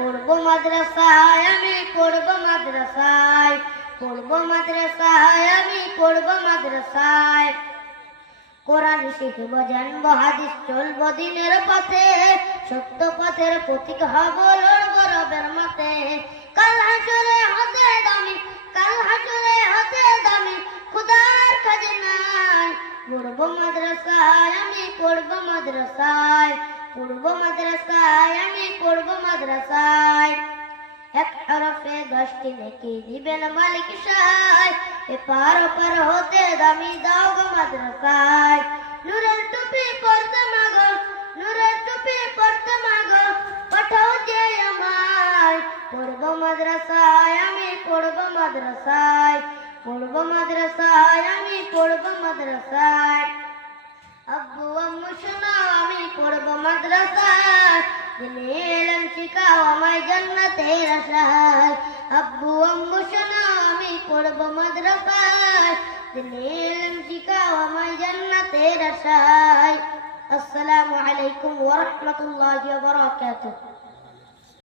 পড়বো মাদ্রাসায়, আমি পড়বো মাদ্রাসায়, পড়বো মাদ্রাসায়, আমি পড়বো মাদ্রাসায়। কোরআন শিখব, জানবো হাদিস, চলবো দিনের পথে, সত্য পথের পথিক হব, লড়বো রবের মাঠে। কাল হাসরে হতে দামি, কাল হাসরে হতে দামি খোদার খাজনায়। পড়বো মাদ্রাসায়, আমি পড়বো মাদ্রাসায়, পড়বো মাদ্রাসায়, আমি পড়বো মাদ্রাসায়। এক হরফে 10টি নেকি দিবেন মালিক সায়, এপার ওপার হতে দামি দাও গো মাদ্রাসায়। নূরের টুপি পরতে মাগো, নূরের টুপি পরতে মাগো, পাঠাও যে আমায়। পড়বো মাদ্রাসায়, আমি পড়বো মাদ্রাসায়, পড়বো মাদ্রাসায়, আমি পড়বো মাদ্রাসায়। আব্বু আম্মু শোনাও, আমি পড়বো মাদ্রাসায়, দিনে এলেম শিখাও আমায় জান্নাতের আশায়। আব্বু আম্মু শোনাও, আমি পড়বো মাদ্রাসায়, দিনে এলেম শিখাও আমায় জান্নাতের আশায়। আসসালামু আলাইকুম ওয়া রাহমাতুল্লাহি ওয়া বারাকাতুহু।